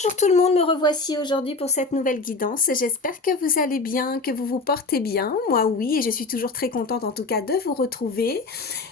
Bonjour tout le monde, me revoici aujourd'hui pour cette nouvelle guidance. J'espère que vous allez bien, que vous vous portez bien. Moi oui, et je suis toujours très contente en tout cas de vous retrouver.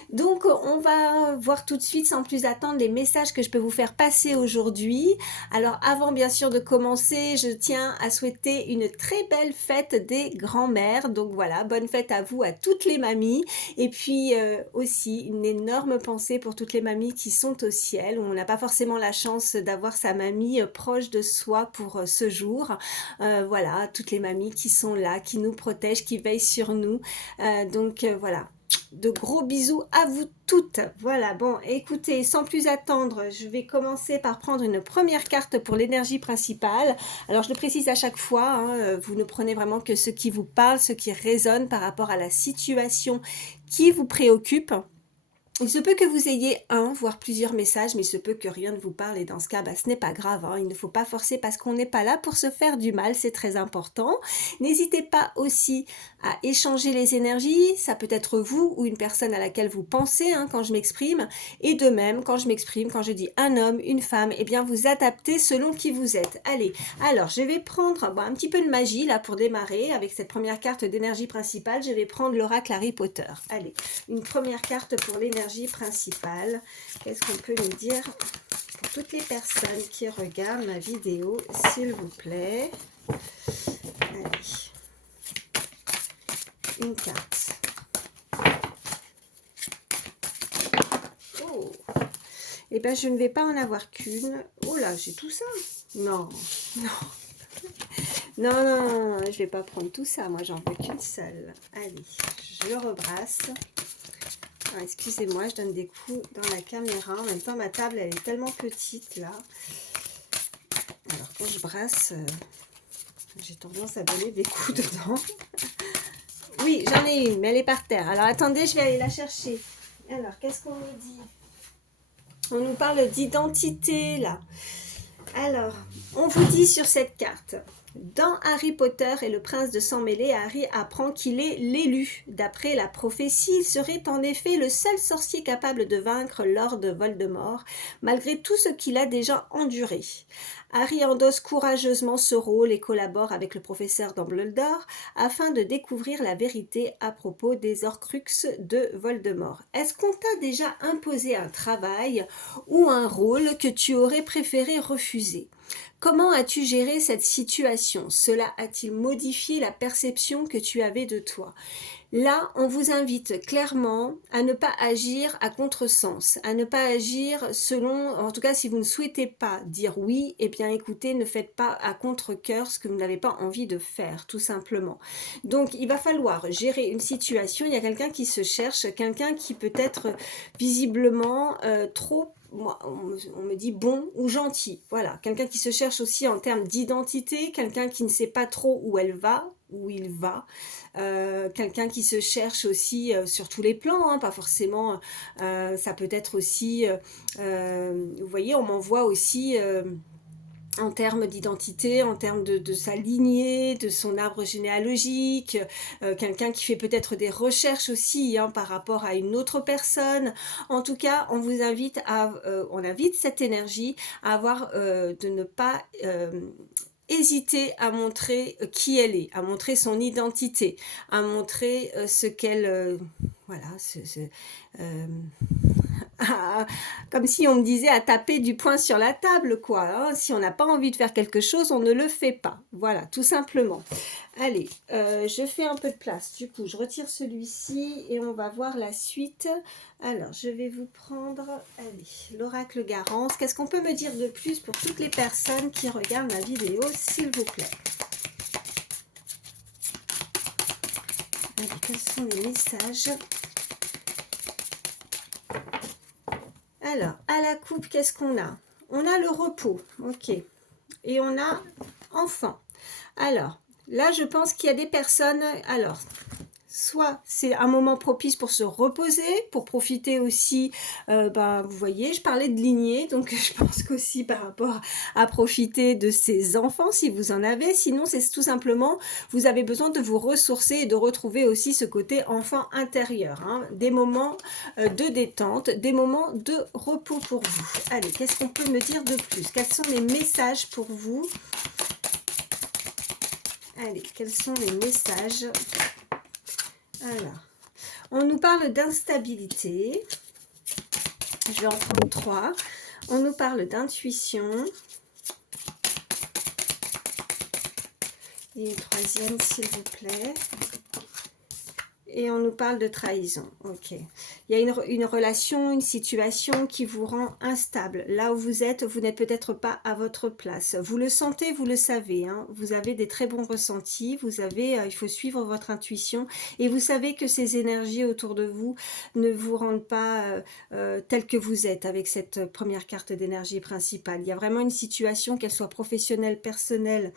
Donc on va voir tout de suite sans plus attendre les messages que je peux vous faire passer aujourd'hui. Alors avant bien sûr de commencer, je tiens à souhaiter une très belle fête des grands-mères. Donc voilà, bonne fête à vous, à toutes les mamies. Et puis aussi une énorme pensée pour toutes les mamies qui sont au ciel. On n'a pas forcément la chance d'avoir sa mamie proche de soi pour ce jour. Voilà, toutes les mamies qui sont là, qui nous protègent, qui veillent sur nous. Donc voilà, de gros bisous à vous toutes. Voilà, bon, écoutez, sans plus attendre, je vais commencer par prendre une première carte pour l'énergie principale. Alors, je le précise à chaque fois, hein, vous ne prenez vraiment que ce qui vous parle, ce qui résonne par rapport à la situation qui vous préoccupe. Il se peut que vous ayez un, voire plusieurs messages, mais il se peut que rien ne vous parle et dans ce cas, ce n'est pas grave. Hein, il ne faut pas forcer parce qu'on n'est pas là pour se faire du mal, c'est très important. N'hésitez pas aussi à échanger les énergies, ça peut être vous ou une personne à laquelle vous pensez quand je m'exprime. Et de même, quand je m'exprime, quand je dis un homme, une femme, eh bien vous adaptez selon qui vous êtes. Allez, alors je vais prendre un petit peu de magie là pour démarrer avec cette première carte d'énergie principale. Je vais prendre l'oracle Harry Potter. Allez, une première carte pour l'énergie principale. Qu'est-ce qu'on peut nous dire pour toutes les personnes qui regardent ma vidéo, s'il vous plaît? Allez, une carte. Oh, et bien je ne vais pas en avoir qu'une. Oh là, j'ai tout ça. Non, non. Non, non, non, je vais pas prendre tout ça. Moi, j'en veux qu'une seule. Allez, je rebrasse. Ah, excusez-moi, je donne des coups dans la caméra. En même temps, ma table, elle est tellement petite, là. Alors, quand je brasse, j'ai tendance à donner des coups dedans. Oui, j'en ai une, mais elle est par terre. Alors, attendez, je vais aller la chercher. Alors, qu'est-ce qu'on nous dit? On nous parle d'identité, là. Alors, on vous dit sur cette carte... Dans Harry Potter et le prince de sang mêlé, Harry apprend qu'il est l'élu. D'après la prophétie, il serait en effet le seul sorcier capable de vaincre Lord Voldemort, malgré tout ce qu'il a déjà enduré. Harry endosse courageusement ce rôle et collabore avec le professeur Dumbledore afin de découvrir la vérité à propos des Horcruxes de Voldemort. Est-ce qu'on t'a déjà imposé un travail ou un rôle que tu aurais préféré refuser ? Comment as-tu géré cette situation? Cela a-t-il modifié la perception que tu avais de toi? Là, on vous invite clairement à ne pas agir à contresens, à ne pas agir selon, en tout cas si vous ne souhaitez pas dire oui, eh bien écoutez, ne faites pas à contre-cœur ce que vous n'avez pas envie de faire, tout simplement. Donc il va falloir gérer une situation, il y a quelqu'un qui se cherche, quelqu'un qui peut être visiblement trop... Moi, on me dit bon ou gentil, voilà, quelqu'un qui se cherche aussi en termes d'identité, quelqu'un qui ne sait pas trop où elle va, où il va, quelqu'un qui se cherche aussi sur tous les plans, pas forcément, ça peut être aussi, vous voyez, on m'envoie aussi... en termes d'identité, en termes de sa lignée, de son arbre généalogique, quelqu'un qui fait peut-être des recherches aussi par rapport à une autre personne. En tout cas, on vous invite on invite cette énergie à avoir, de ne pas hésiter à montrer qui elle est, à montrer son identité, à montrer ce qu'elle... voilà, comme si on me disait à taper du poing sur la table, quoi. Si on n'a pas envie de faire quelque chose, on ne le fait pas. Voilà, tout simplement. Allez, je fais un peu de place. Du coup, je retire celui-ci et on va voir la suite. Alors, je vais vous prendre, allez, l'oracle Garance. Qu'est-ce qu'on peut me dire de plus pour toutes les personnes qui regardent ma vidéo, s'il vous plaît? Allez, quels sont les messages? Alors, à la coupe, qu'est-ce qu'on a? On a le repos, ok. Et on a enfant. Alors, là, je pense qu'il y a des personnes... Alors, Soit c'est un moment propice pour se reposer, pour profiter aussi, vous voyez, je parlais de lignée, donc je pense qu'aussi par rapport à profiter de ses enfants, si vous en avez. Sinon, c'est tout simplement, vous avez besoin de vous ressourcer et de retrouver aussi ce côté enfant intérieur, hein. Des moments de détente, des moments de repos pour vous. Allez, qu'est-ce qu'on peut me dire de plus? Quels sont les messages pour vous? Allez, quels sont les messages? Alors, on nous parle d'instabilité. Je vais en prendre 3. On nous parle d'intuition. Et une troisième, s'il vous plaît. Et on nous parle de trahison. Ok. Il y a une relation, une situation qui vous rend instable. Là où vous êtes, vous n'êtes peut-être pas à votre place. Vous le sentez, vous le savez, hein. Vous avez des très bons ressentis. Vous avez, il faut suivre votre intuition. Et vous savez que ces énergies autour de vous ne vous rendent pas tel que vous êtes avec cette première carte d'énergie principale. Il y a vraiment une situation, qu'elle soit professionnelle, personnelle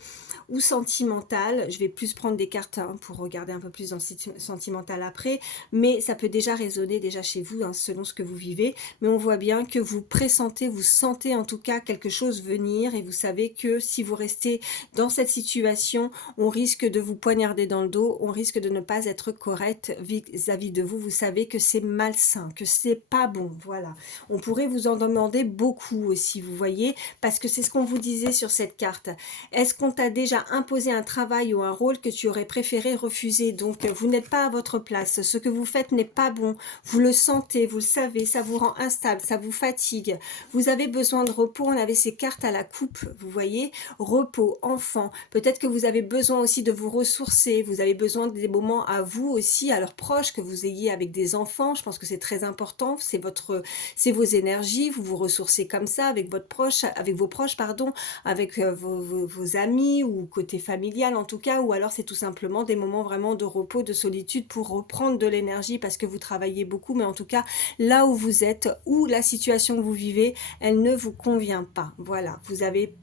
ou sentimentale. Je vais plus prendre des cartes, hein, pour regarder un peu plus dans le sentimental après, mais ça peut déjà résonner déjà chez vous, hein, selon ce que vous vivez. Mais on voit bien que vous pressentez, vous sentez en tout cas quelque chose venir, et vous savez que si vous restez dans cette situation, on risque de vous poignarder dans le dos, on risque de ne pas être correct vis-à-vis de vous. Vous savez que c'est malsain, que c'est pas bon, voilà. On pourrait vous en demander beaucoup aussi, vous voyez, parce que c'est ce qu'on vous disait sur cette carte. Est-ce qu'on t'a déjà imposé un travail ou un rôle que tu aurais préféré refuser? Donc vous n'êtes pas à votre place, ce que vous faites n'est pas bon, vous le sentez, vous le savez, ça vous rend instable, ça vous fatigue, vous avez besoin de repos. On avait ces cartes à la coupe, vous voyez, repos, enfant, peut-être que vous avez besoin aussi de vous ressourcer, vous avez besoin des moments à vous aussi, à leurs proches, que vous ayez avec des enfants. Je pense que c'est très important, c'est vos énergies, vous vous ressourcez comme ça avec vos proches, pardon, avec vos amis, ou côté familial en tout cas, ou alors c'est tout simplement des moments vraiment de repos, de solitude, pour reprendre de l'énergie parce que vous travaillez beaucoup. Mais en tout cas, là où vous êtes, ou la situation que vous vivez, elle ne vous convient pas. Voilà, vous avez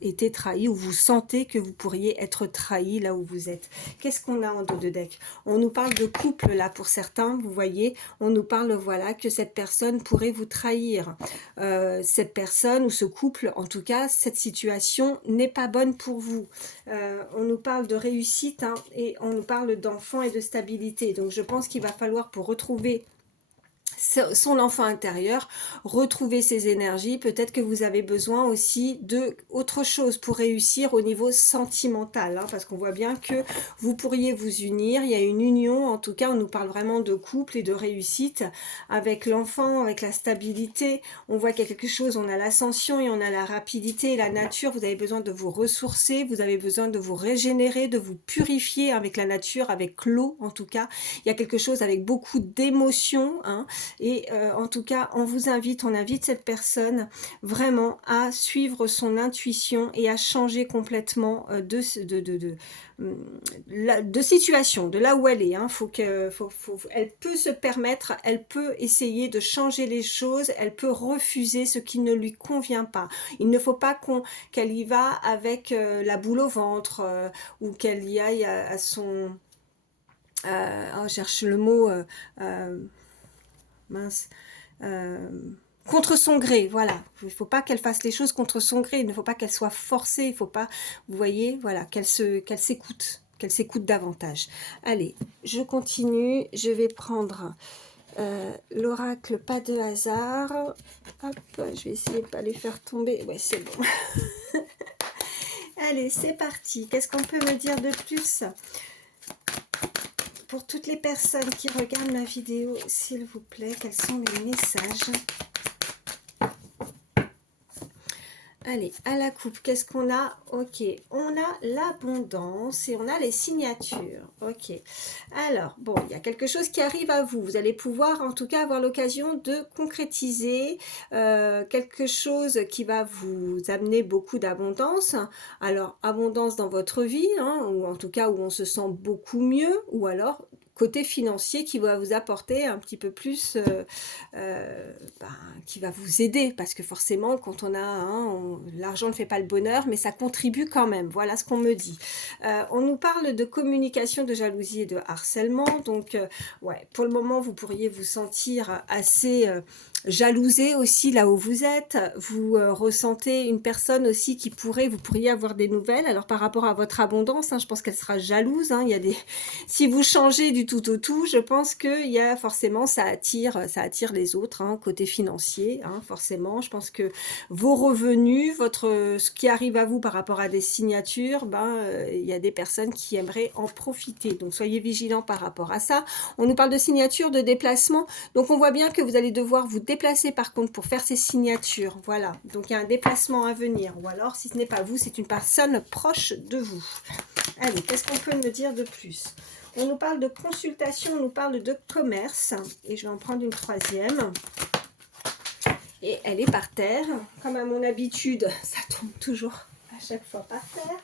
été trahi, ou vous sentez que vous pourriez être trahi là où vous êtes. Qu'est-ce qu'on a en dos de deck? On nous parle de couple là pour certains, vous voyez, on nous parle, voilà, que cette personne pourrait vous trahir. Cette personne ou ce couple, en tout cas, cette situation n'est pas bonne pour vous. On nous parle de réussite, hein, et on nous parle d'enfants et de stabilité. Donc je pense qu'il va falloir, pour retrouver son enfant intérieur, retrouver ses énergies. Peut-être que vous avez besoin aussi de autre chose pour réussir au niveau sentimental, hein, parce qu'on voit bien que vous pourriez vous unir. Il y a une union, en tout cas on nous parle vraiment de couple et de réussite avec l'enfant, avec la stabilité. On voit qu'il y a quelque chose, on a l'ascension et on a la rapidité et la nature. Vous avez besoin de vous ressourcer, vous avez besoin de vous régénérer, de vous purifier avec la nature, avec l'eau en tout cas. Il y a quelque chose avec beaucoup d'émotions, hein. Et en tout cas, on invite cette personne vraiment à suivre son intuition et à changer complètement de situation, de là où elle est, hein. Elle peut se permettre, elle peut essayer de changer les choses, elle peut refuser ce qui ne lui convient pas. Il ne faut pas qu'elle y va avec la boule au ventre, ou qu'elle y aille à son... on cherche le mot... mince, contre son gré, voilà. Il ne faut pas qu'elle fasse les choses contre son gré, il ne faut pas qu'elle soit forcée, il ne faut pas, vous voyez, voilà, qu'elle s'écoute davantage. Allez, je continue, je vais prendre l'oracle, pas de hasard. Hop, je vais essayer de ne pas les faire tomber. Ouais, c'est bon. Allez, c'est parti. Qu'est-ce qu'on peut me dire de plus ? Pour toutes les personnes qui regardent ma vidéo, s'il vous plaît, quels sont les messages? Allez, à la coupe, qu'est-ce qu'on a? Ok, on a l'abondance et on a les signatures. Ok, alors, bon, il y a quelque chose qui arrive à vous. Vous allez pouvoir, en tout cas, avoir l'occasion de concrétiser quelque chose qui va vous amener beaucoup d'abondance. Alors, abondance dans votre vie, hein, ou en tout cas où on se sent beaucoup mieux, ou alors côté financier qui va vous apporter un petit peu plus, qui va vous aider. Parce que forcément, quand on a, hein, l'argent ne fait pas le bonheur, mais ça contribue quand même. Voilà ce qu'on me dit. On nous parle de communication, de jalousie et de harcèlement. Donc, ouais, pour le moment, vous pourriez vous sentir assez jalousé aussi là où vous êtes. Vous ressentez une personne aussi qui pourrait, vous pourriez avoir des nouvelles. Alors, par rapport à votre abondance, hein, je pense qu'elle sera jalouse. Hein, il y a des... Si vous changez du tout au tout, je pense qu'il y a forcément, ça attire les autres, hein, côté financier, hein, forcément. Je pense que vos revenus, ce qui arrive à vous par rapport à des signatures, il y a des personnes qui aimeraient en profiter. Donc, soyez vigilants par rapport à ça. On nous parle de signatures, de déplacement. Donc, on voit bien que vous allez devoir vous déplacer par contre pour faire ces signatures. Voilà. Donc, il y a un déplacement à venir. Ou alors, si ce n'est pas vous, c'est une personne proche de vous. Allez, qu'est-ce qu'on peut me dire de plus? On nous parle de consultation, on nous parle de commerce. Et je vais en prendre une troisième. Et elle est par terre. Comme à mon habitude, ça tombe toujours à chaque fois par terre.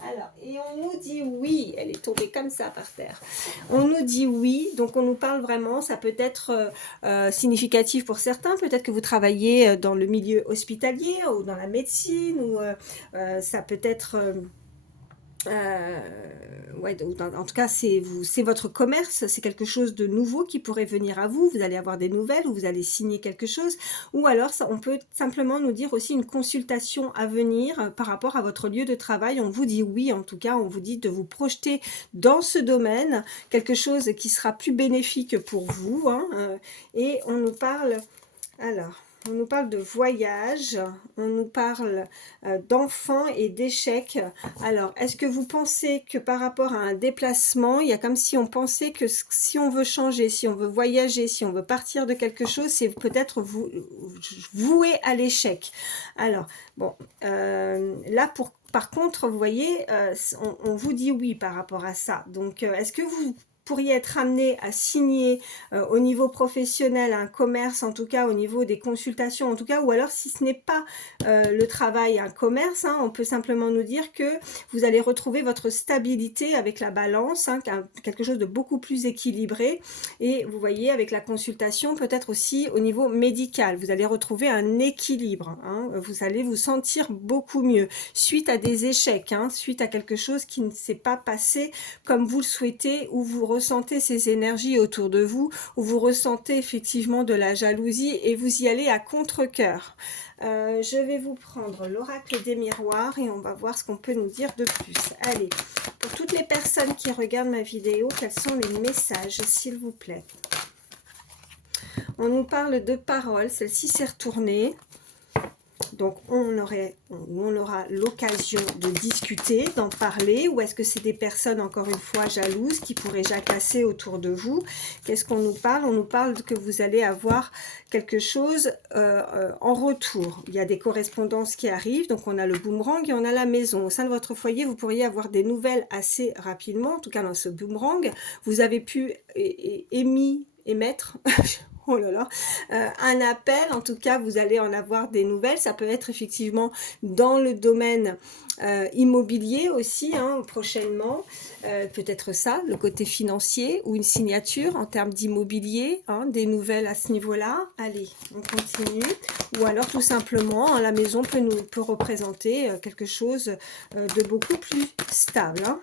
Alors, et on nous dit oui, elle est tombée comme ça par terre. On nous dit oui, donc on nous parle vraiment, ça peut être significatif pour certains, peut-être que vous travaillez dans le milieu hospitalier ou dans la médecine, ou ça peut être... ouais, en tout cas, c'est votre commerce, c'est quelque chose de nouveau qui pourrait venir à vous, vous allez avoir des nouvelles ou vous allez signer quelque chose, ou alors ça, on peut simplement nous dire aussi une consultation à venir par rapport à votre lieu de travail. On vous dit oui, en tout cas, on vous dit de vous projeter dans ce domaine, quelque chose qui sera plus bénéfique pour vous, hein, et on nous parle, alors... On nous parle de voyage, on nous parle d'enfants et d'échecs. Alors, est-ce que vous pensez que par rapport à un déplacement, il y a comme si on pensait que si on veut changer, si on veut voyager, si on veut partir de quelque chose, c'est peut-être voué à l'échec. Alors, bon, là, par contre, vous voyez, on vous dit oui par rapport à ça. Donc, est-ce que vous pourriez être amené à signer au niveau professionnel un commerce, en tout cas au niveau des consultations, en tout cas, ou alors si ce n'est pas le travail, un commerce, hein, on peut simplement nous dire que vous allez retrouver votre stabilité avec la balance, hein, quelque chose de beaucoup plus équilibré, et vous voyez avec la consultation, peut-être aussi au niveau médical, vous allez retrouver un équilibre, hein, vous allez vous sentir beaucoup mieux, suite à des échecs, hein, suite à quelque chose qui ne s'est pas passé comme vous le souhaitez, ou vous ressentez ces énergies autour de vous, où vous ressentez effectivement de la jalousie et vous y allez à contre-cœur. Je vais vous prendre l'oracle des miroirs et on va voir ce qu'on peut nous dire de plus. Allez, pour toutes les personnes qui regardent ma vidéo, quels sont les messages, s'il vous plaît? On nous parle de paroles, celle-ci s'est retournée. Donc, on aura l'occasion de discuter, d'en parler, ou est-ce que c'est des personnes, encore une fois, jalouses, qui pourraient jacasser autour de vous? Qu'est-ce qu'on nous parle? On nous parle que vous allez avoir quelque chose en retour. Il y a des correspondances qui arrivent, donc on a le boomerang et on a la maison. Au sein de votre foyer, vous pourriez avoir des nouvelles assez rapidement, en tout cas dans ce boomerang. Vous avez pu émettre... Oh là là, un appel, en tout cas vous allez en avoir des nouvelles, ça peut être effectivement dans le domaine immobilier aussi, hein, prochainement, peut-être ça, le côté financier, ou une signature en termes d'immobilier, hein, des nouvelles à ce niveau-là. Allez, on continue, ou alors tout simplement, hein, la maison peut représenter quelque chose de beaucoup plus stable, hein.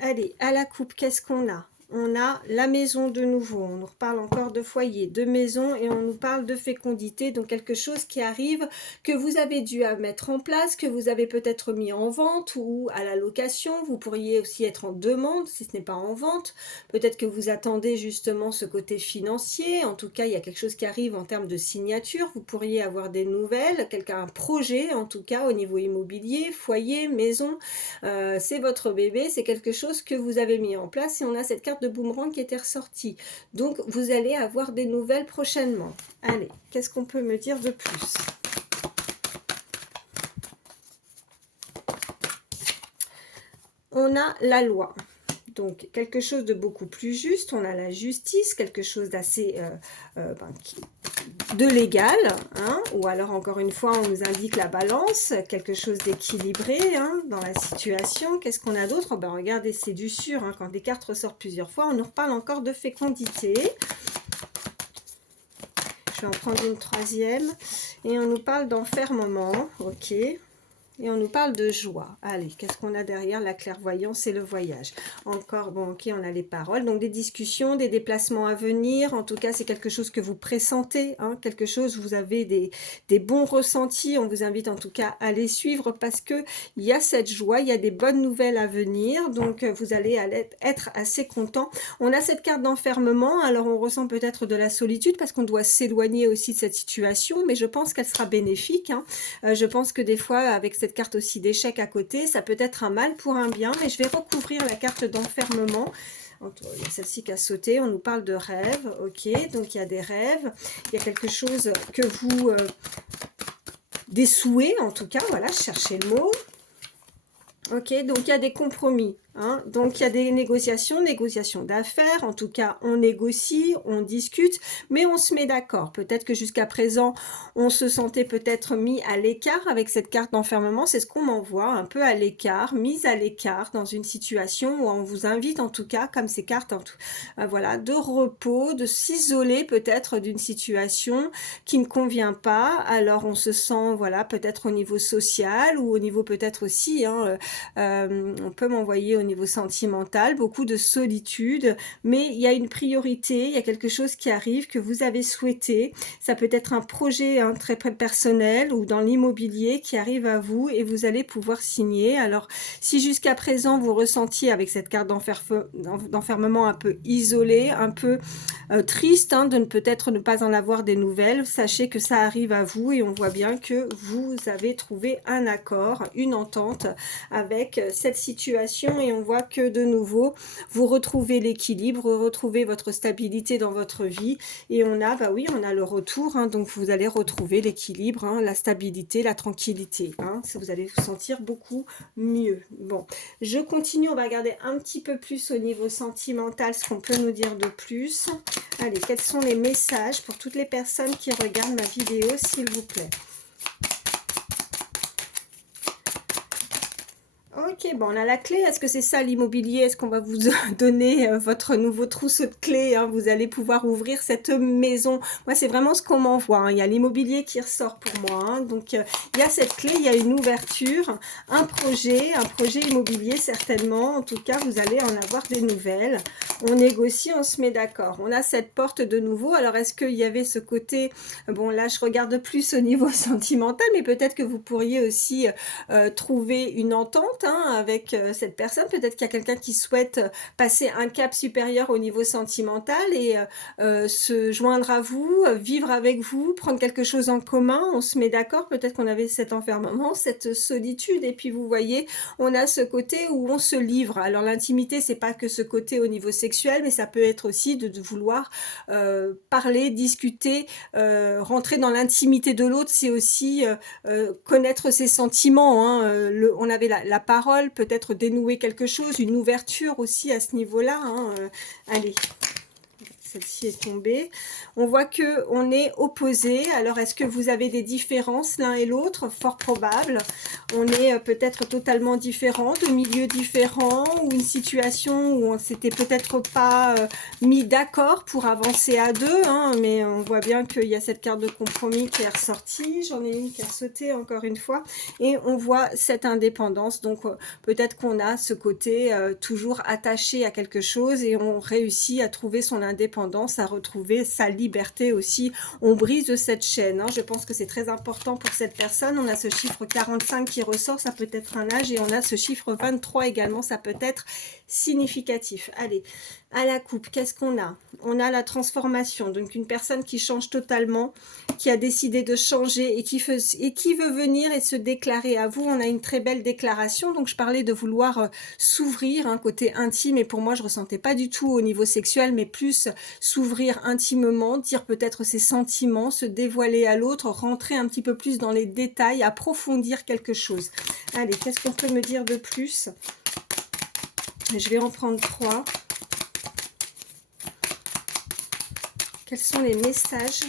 Allez, à la coupe, qu'est-ce qu'on a? On a la maison de nouveau, on nous reparle encore de foyer, de maison, et on nous parle de fécondité, donc quelque chose qui arrive, que vous avez dû mettre en place, que vous avez peut-être mis en vente ou à la location. Vous pourriez aussi être en demande si ce n'est pas en vente, peut-être que vous attendez justement ce côté financier. En tout cas, il y a quelque chose qui arrive en termes de signature, vous pourriez avoir des nouvelles, un projet en tout cas au niveau immobilier, foyer, maison, c'est votre bébé, c'est quelque chose que vous avez mis en place, et on a cette carte de boomerang qui était ressortie. Donc, vous allez avoir des nouvelles prochainement. Allez, qu'est-ce qu'on peut me dire de plus? On a la loi. Donc, quelque chose de beaucoup plus juste. On a la justice, quelque chose d'assez de l'égal, hein, ou alors encore une fois on nous indique la balance, quelque chose d'équilibré hein, dans la situation. Qu'est-ce qu'on a d'autre? Ben, regardez, c'est du sûr, hein, quand des cartes ressortent plusieurs fois, on nous reparle encore de fécondité. Je vais en prendre une troisième, et on nous parle d'enfermement, ok. Et on nous parle de joie. Allez, qu'est-ce qu'on a derrière la clairvoyance et le voyage? Encore, bon, ok, on a les paroles. Donc, des discussions, des déplacements à venir. En tout cas, c'est quelque chose que vous pressentez. Hein, quelque chose, vous avez des bons ressentis. On vous invite en tout cas à les suivre parce qu'il y a cette joie, il y a des bonnes nouvelles à venir. Donc, vous allez être assez content. On a cette carte d'enfermement. Alors, on ressent peut-être de la solitude parce qu'on doit s'éloigner aussi de cette situation. Mais je pense qu'elle sera bénéfique. Hein. Je pense que des fois, avec cette carte aussi d'échec à côté, ça peut être un mal pour un bien, mais je vais recouvrir la carte d'enfermement. Il y a celle-ci qui a sauté, on nous parle de rêve, ok, donc il y a des rêves, il y a quelque chose que vous... des souhaits en tout cas, voilà, cherchez le mot. Ok, donc il y a des compromis. Hein, donc il y a des négociations d'affaires, en tout cas on négocie, on discute, mais on se met d'accord. Peut-être que jusqu'à présent on se sentait peut-être mis à l'écart avec cette carte d'enfermement, c'est ce qu'on m'envoie, un peu à l'écart, mise à l'écart dans une situation où on vous invite en tout cas, comme ces cartes, voilà, de repos, de s'isoler peut-être d'une situation qui ne convient pas. Alors on se sent, voilà, peut-être au niveau social ou au niveau peut-être aussi, hein, on peut m'envoyer au niveau sentimental, beaucoup de solitude, mais il y a une priorité, il y a quelque chose qui arrive que vous avez souhaité. Ça peut être un projet hein, très personnel ou dans l'immobilier qui arrive à vous et vous allez pouvoir signer. Alors, si jusqu'à présent vous ressentiez avec cette carte d'enfermement un peu isolé, un peu triste hein, de peut-être ne pas en avoir des nouvelles, sachez que ça arrive à vous et on voit bien que vous avez trouvé un accord, une entente avec cette situation et on voit que de nouveau vous retrouvez l'équilibre, retrouvez votre stabilité dans votre vie et on a, bah oui, on a le retour, hein, donc vous allez retrouver l'équilibre, hein, la stabilité, la tranquillité, hein, vous allez vous sentir beaucoup mieux. Bon, je continue, on va regarder un petit peu plus au niveau sentimental ce qu'on peut nous dire de plus. Allez, quels sont les messages pour toutes les personnes qui regardent ma vidéo, s'il vous plaît? Ok, bon, on a la clé. Est-ce que c'est ça l'immobilier? Est-ce qu'on va vous donner votre nouveau trousseau de clés hein? Vous allez pouvoir ouvrir cette maison. Moi, c'est vraiment ce qu'on m'envoie. Hein. Il y a l'immobilier qui ressort pour moi. Hein. Donc, il y a cette clé, il y a une ouverture, un projet immobilier certainement. En tout cas, vous allez en avoir des nouvelles. On négocie, on se met d'accord. On a cette porte de nouveau. Alors, est-ce qu'il y avait ce côté... Bon, là, je regarde plus au niveau sentimental, mais peut-être que vous pourriez aussi trouver une entente hein, avec cette personne. Peut-être qu'il y a quelqu'un qui souhaite passer un cap supérieur au niveau sentimental et se joindre à vous, vivre avec vous, prendre quelque chose en commun. On se met d'accord. Peut-être qu'on avait cet enfermement, cette solitude. Et puis, vous voyez, on a ce côté où on se livre. Alors, l'intimité, c'est pas que ce côté au niveau sexuel, mais ça peut être aussi de vouloir parler, discuter, rentrer dans l'intimité de l'autre. C'est aussi connaître ses sentiments. Hein. On avait la parole, peut-être dénouer quelque chose, une ouverture aussi à ce niveau-là. Hein. Allez, celle-ci est tombée. On voit que on est opposés. Alors, est-ce que vous avez des différences l'un et l'autre? Fort probable. On est peut-être totalement différents, de milieux différents, ou une situation où on s'était peut-être pas mis d'accord pour avancer à deux. Hein, mais on voit bien qu'il y a cette carte de compromis qui est ressortie. J'en ai une qui a sauté encore une fois. Et on voit cette indépendance. Donc, peut-être qu'on a ce côté toujours attaché à quelque chose et on réussit à trouver son indépendance, à retrouver sa liberté aussi. On brise cette chaîne. Hein. Je pense que c'est très important pour cette personne. On a ce chiffre 45 qui ressort, ça peut être un âge, et on a ce chiffre 23 également, ça peut être significatif. Allez, à la coupe, qu'est-ce qu'on a? On a la transformation, donc une personne qui change totalement, qui a décidé de changer et qui veut venir et se déclarer à vous. On a une très belle déclaration, donc je parlais de vouloir s'ouvrir, un côté intime, et pour moi je ressentais pas du tout au niveau sexuel, mais plus s'ouvrir intimement, dire peut-être ses sentiments, se dévoiler à l'autre, rentrer un petit peu plus dans les détails, approfondir quelque chose. Allez, qu'est-ce qu'on peut me dire de plus? Je vais en prendre 3. Quels sont les messages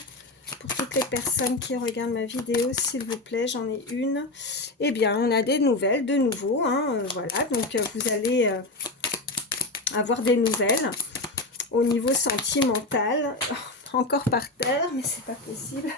pour toutes les personnes qui regardent ma vidéo, s'il vous plaît, j'en ai une. Eh bien, on a des nouvelles de nouveau, hein, voilà, donc vous allez avoir des nouvelles au niveau sentimental. Oh, encore par terre, mais c'est pas possible.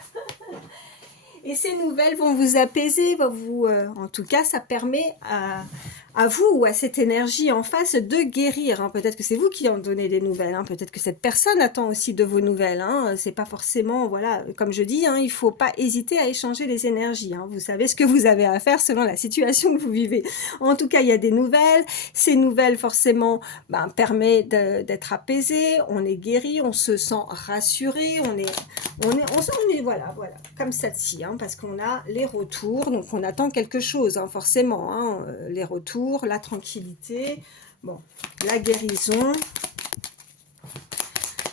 Et ces nouvelles vont vous apaiser, vont vous, en tout cas, ça permet à vous ou à cette énergie en face de guérir. Hein. Peut-être que c'est vous qui en donnez des nouvelles. Hein. Peut-être que cette personne attend aussi de vos nouvelles. Hein. C'est pas forcément, voilà, comme je dis, hein, il faut pas hésiter à échanger les énergies. Hein. Vous savez ce que vous avez à faire selon la situation que vous vivez. En tout cas, il y a des nouvelles. Ces nouvelles, forcément, permettent d'être apaisé. On est guéri, on se sent rassuré. On est voilà, comme ça-ci, hein, parce qu'on a les retours. Donc, on attend quelque chose, hein, forcément. Hein, les retours. La tranquillité, bon, la guérison.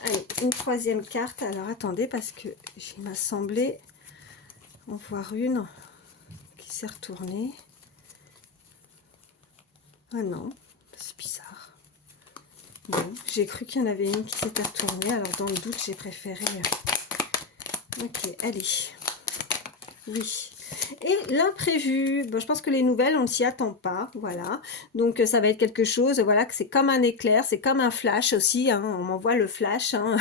Allez, une troisième carte. Alors attendez, parce que il m'a semblé en voir une qui s'est retournée. Ah non, c'est bizarre. Bon, j'ai cru qu'il y en avait une qui s'était retournée, alors dans le doute, j'ai préféré. Ok, allez. Oui. Et l'imprévu, bon, je pense que les nouvelles, on ne s'y attend pas, voilà. Donc, ça va être quelque chose, voilà, que c'est comme un éclair, c'est comme un flash aussi, hein, on m'envoie le flash, hein.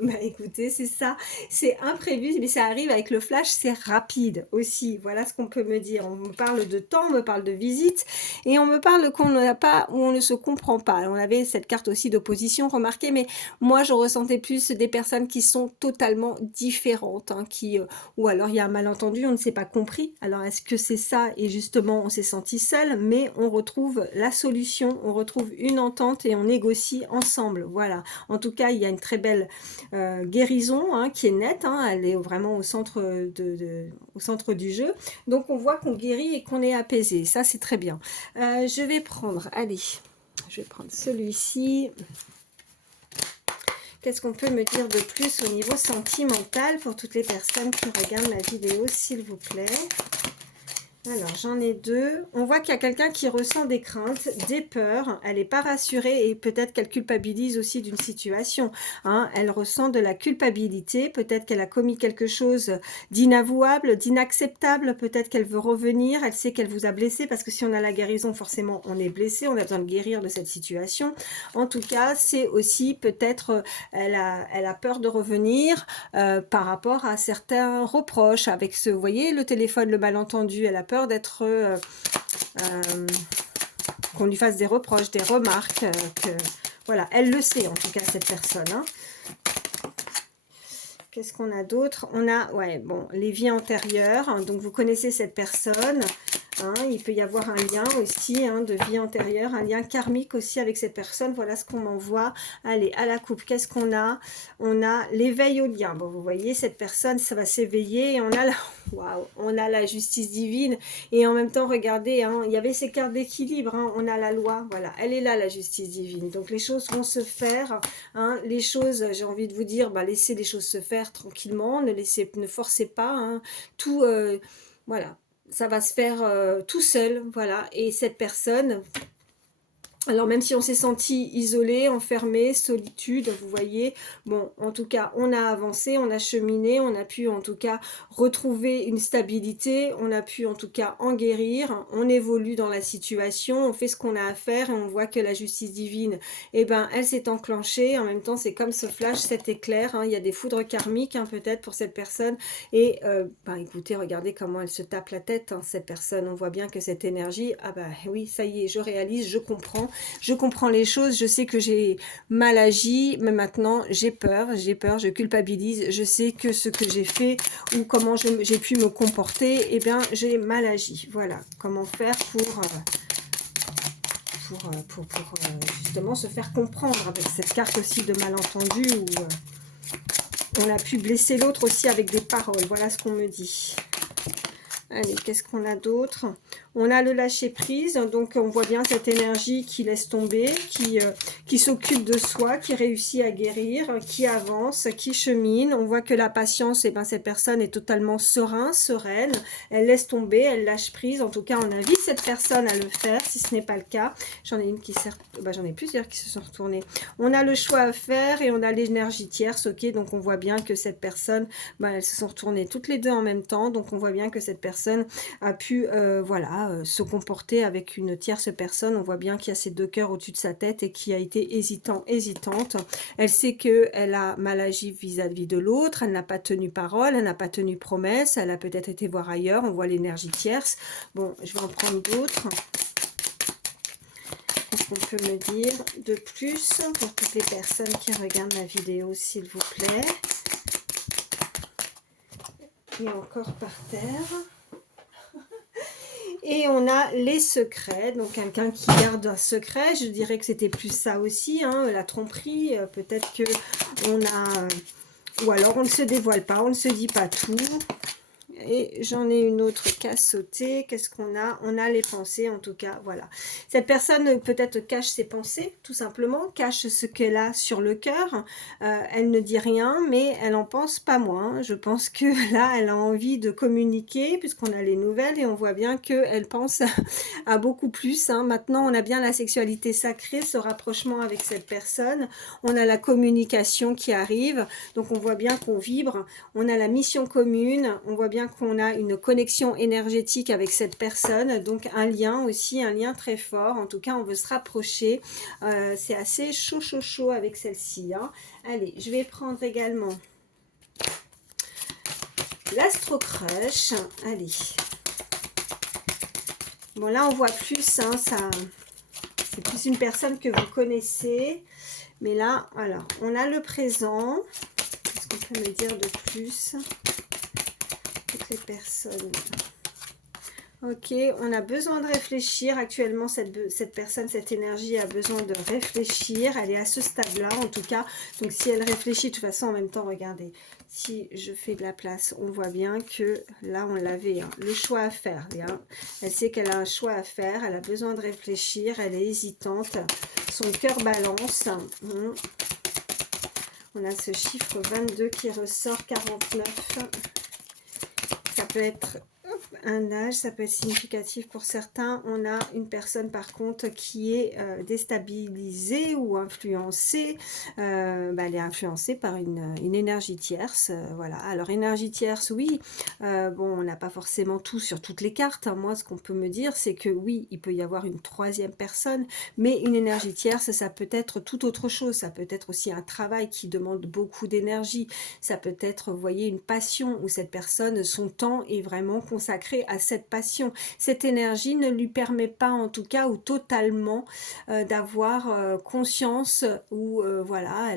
Bah écoutez, c'est ça, c'est imprévu, mais ça arrive avec le flash, c'est rapide aussi, voilà ce qu'on peut me dire. On me parle de temps, on me parle de visite, et on me parle qu'on n'a pas, ou on ne se comprend pas. On avait cette carte aussi d'opposition, remarquez, mais moi je ressentais plus des personnes qui sont totalement différentes, hein, ou alors il y a un malentendu, on ne s'est pas compris. Alors est-ce que c'est ça, et justement on s'est senti seul, mais on retrouve la solution, on retrouve une entente et on négocie ensemble, voilà. En tout cas, il y a une très belle guérison, hein, qui est nette, hein, elle est vraiment au centre, au centre du jeu. Donc on voit qu'on guérit et qu'on est apaisé, ça c'est très bien. Je vais prendre, allez, je vais prendre celui-ci. Qu'est-ce qu'on peut me dire de plus au niveau sentimental pour toutes les personnes qui regardent ma vidéo, s'il vous plaît? Alors, j'en ai deux. On voit qu'il y a quelqu'un qui ressent des craintes, des peurs. Elle n'est pas rassurée et peut-être qu'elle culpabilise aussi d'une situation. Hein. Elle ressent de la culpabilité. Peut-être qu'elle a commis quelque chose d'inavouable, d'inacceptable. Peut-être qu'elle veut revenir. Elle sait qu'elle vous a blessé parce que si on a la guérison, forcément, on est blessé. On a besoin de guérir de cette situation. En tout cas, c'est aussi peut-être, elle a peur de revenir par rapport à certains reproches. Avec ce, vous voyez, le téléphone, le malentendu, elle a peur d'être qu'on lui fasse des reproches, des remarques, que voilà, elle le sait en tout cas, cette personne, hein. Qu'est-ce qu'on a d'autre? On a, ouais, bon, les vies antérieures, hein, donc vous connaissez cette personne, hein, il peut y avoir un lien aussi, hein, de vie antérieure, un lien karmique aussi avec cette personne. Voilà ce qu'on m'envoie. Allez, à la coupe, qu'est-ce qu'on a? On a l'éveil au lien. Bon, vous voyez, cette personne, ça va s'éveiller et on a la... Waouh, on a la justice divine et en même temps, regardez, hein, il y avait ces cartes d'équilibre, hein, on a la loi, voilà, elle est là, la justice divine. Donc les choses vont se faire, hein, les choses, j'ai envie de vous dire, laissez les choses se faire tranquillement, ne forcez pas, hein, tout, voilà, ça va se faire tout seul, voilà, et cette personne... Alors même si on s'est senti isolé, enfermé, solitude, vous voyez, bon, en tout cas, on a avancé, on a cheminé, on a pu en tout cas retrouver une stabilité, on a pu en tout cas en guérir, on évolue dans la situation, on fait ce qu'on a à faire et on voit que la justice divine, eh ben, elle s'est enclenchée. En même temps, c'est comme ce flash, cet éclair, hein, il y a des foudres karmiques, hein, peut-être pour cette personne et écoutez, regardez comment elle se tape la tête, hein, cette personne, on voit bien que cette énergie, ah bah oui, ça y est, je réalise, je comprends les choses, je sais que j'ai mal agi, mais maintenant j'ai peur, je culpabilise, je sais que ce que j'ai fait ou comment j'ai pu me comporter, eh bien j'ai mal agi. Voilà, comment faire pour justement se faire comprendre avec cette carte aussi de malentendu où on a pu blesser l'autre aussi avec des paroles. Voilà ce qu'on me dit. Allez, qu'est-ce qu'on a d'autre? On a le lâcher prise, donc on voit bien cette énergie qui laisse tomber, qui s'occupe de soi, qui réussit à guérir, qui avance, qui chemine. On voit que la patience, eh ben, cette personne est totalement sereine, elle laisse tomber, elle lâche prise. En tout cas, on invite cette personne à le faire, si ce n'est pas le cas. J'en ai une qui sert, bah, j'en ai plusieurs qui se sont retournées. On a le choix à faire et on a l'énergie tierce, ok. Donc on voit bien que cette personne, bah, elles se sont retournées toutes les deux en même temps. Donc on voit bien que cette personne a pu voilà, se comporter avec une tierce personne. On voit bien qu'il y a ces deux cœurs au-dessus de sa tête et qui a été hésitante. Elle sait qu'elle a mal agi vis-à-vis de l'autre, elle n'a pas tenu parole, elle n'a pas tenu promesse, elle a peut-être été voir ailleurs, on voit l'énergie tierce. Bon, je vais en prendre d'autres. Qu'est-ce qu'on peut me dire de plus pour toutes les personnes qui regardent ma vidéo, s'il vous plaît? Et encore par terre. Et on a les secrets, donc quelqu'un qui garde un secret, je dirais que c'était plus ça aussi, hein, la tromperie, peut-être que on a, ou alors on ne se dévoile pas, on ne se dit pas tout. Et j'en ai une autre qu'à sauter. Qu'est-ce qu'on a? On a les pensées, en tout cas, voilà. Cette personne peut-être cache ses pensées, tout simplement, cache ce qu'elle a sur le cœur. Elle ne dit rien, mais elle en pense pas moins. Je pense que là, elle a envie de communiquer, puisqu'on a les nouvelles, et on voit bien qu'elle pense à beaucoup plus. Hein. Maintenant, on a bien la sexualité sacrée, ce rapprochement avec cette personne. On a la communication qui arrive, donc on voit bien qu'on vibre. On a la mission commune, on voit bien qu'on a une connexion énergétique avec cette personne, donc un lien aussi, un lien très fort. En tout cas, on veut se rapprocher. C'est assez chaud avec celle-ci. Hein. Allez, je vais prendre également l'Astro Crush. Allez. Bon, là, on voit plus, hein, ça, c'est plus une personne que vous connaissez. Mais là, voilà, on a le présent. Qu'est-ce qu'on peut me dire de plus? Toutes les personnes. Ok, on a besoin de réfléchir. Actuellement, cette personne, cette énergie a besoin de réfléchir. Elle est à ce stade-là, en tout cas. Donc, si elle réfléchit, de toute façon, en même temps, regardez. Si je fais de la place, on voit bien que là, on l'avait. Hein, le choix à faire. Hein. Elle sait qu'elle a un choix à faire. Elle a besoin de réfléchir. Elle est hésitante. Son cœur balance. On a ce chiffre 22 qui ressort, 49. Ça peut être un âge, ça peut être significatif pour certains. On a une personne par contre qui est déstabilisée ou influencée. Elle est influencée par une énergie tierce. Voilà. Alors énergie tierce, oui. Bon, on n'a pas forcément tout sur toutes les cartes. Hein. Moi, ce qu'on peut me dire, c'est que oui, il peut y avoir une troisième personne, mais une énergie tierce, ça peut être tout autre chose. Ça peut être aussi un travail qui demande beaucoup d'énergie. Ça peut être, vous voyez, une passion où cette personne, son temps est vraiment consacré à cette passion. Cette énergie ne lui permet pas, en tout cas, ou totalement, d'avoir conscience ou voilà,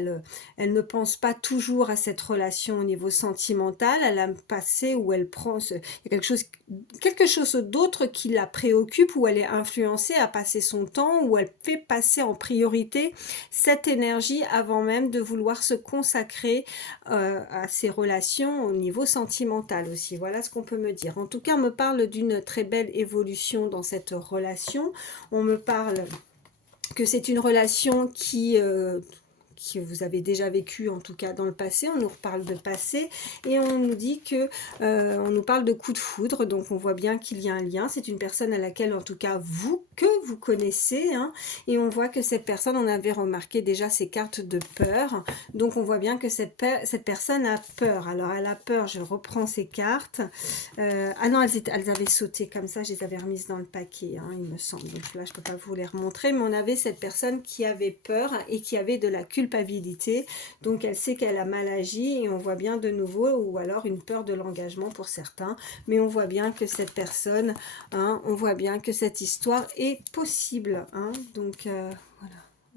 elle ne pense pas toujours à cette relation au niveau sentimental. Elle a un passé où elle prend, il y a quelque chose d'autre qui la préoccupe, où elle est influencée à passer son temps, où elle fait passer en priorité cette énergie avant même de vouloir se consacrer à ses relations au niveau sentimental aussi. Voilà ce qu'on peut me dire. En tout cas, on me parle d'une très belle évolution dans cette relation. On me parle que c'est une relation que vous avez déjà vécu en tout cas dans le passé. On nous reparle de passé et on nous dit que on nous parle de coup de foudre, donc on voit bien qu'il y a un lien. C'est une personne à laquelle en tout cas vous connaissez, hein, et on voit que cette personne, on avait remarqué déjà ses cartes de peur, donc on voit bien que cette personne a peur. Alors elle a peur, je reprends ses cartes. Ah non, elles avaient sauté comme ça, je les avais remises dans le paquet, hein, il me semble, donc là je peux pas vous les remontrer, mais on avait cette personne qui avait peur et qui avait de la culpabilité, donc elle sait qu'elle a mal agi et on voit bien de nouveau, ou alors une peur de l'engagement pour certains, mais on voit bien que cette personne, hein, on voit bien que cette histoire est possible, hein, donc voilà.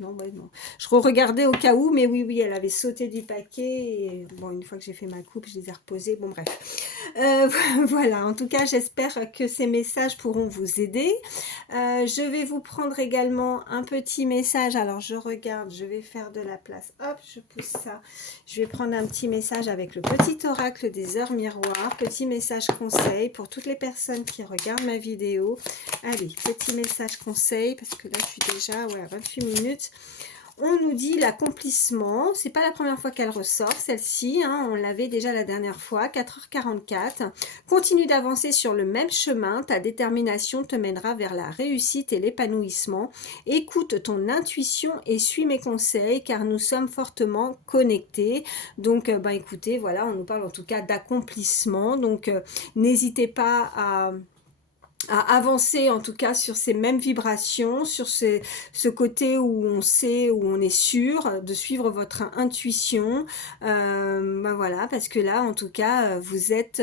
Non, ouais, non. Je re-regardais au cas où, mais oui, oui, elle avait sauté du paquet. Et, bon, une fois que j'ai fait ma coupe, je les ai reposés. Bon, bref. Euh, voilà, en tout cas, j'espère que ces messages pourront vous aider. Je vais vous prendre également un petit message. Alors, je regarde, je vais faire de la place. Hop, je pousse ça. Je vais prendre un petit message avec le petit oracle des heures miroirs. Petit message conseil pour toutes les personnes qui regardent ma vidéo. Allez, petit message conseil, parce que là, je suis déjà ouais, à 28 minutes. On nous dit l'accomplissement, c'est pas la première fois qu'elle ressort, celle-ci, hein, on l'avait déjà la dernière fois, 4h44. Continue d'avancer sur le même chemin, ta détermination te mènera vers la réussite et l'épanouissement. Écoute ton intuition et suis mes conseils car nous sommes fortement connectés. Donc, ben écoutez, voilà, on nous parle en tout cas d'accomplissement. Donc, n'hésitez pas à avancer en tout cas sur ces mêmes vibrations, sur ce côté où on sait, où on est sûr de suivre votre intuition. Ben voilà, parce que là, en tout cas, vous êtes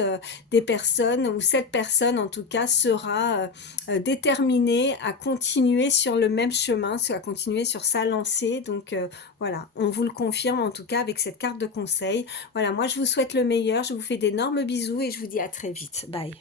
des personnes, ou cette personne en tout cas sera déterminée à continuer sur le même chemin, à continuer sur sa lancée. Donc voilà, on vous le confirme en tout cas avec cette carte de conseil. Voilà, moi je vous souhaite le meilleur, je vous fais d'énormes bisous et je vous dis à très vite. Bye.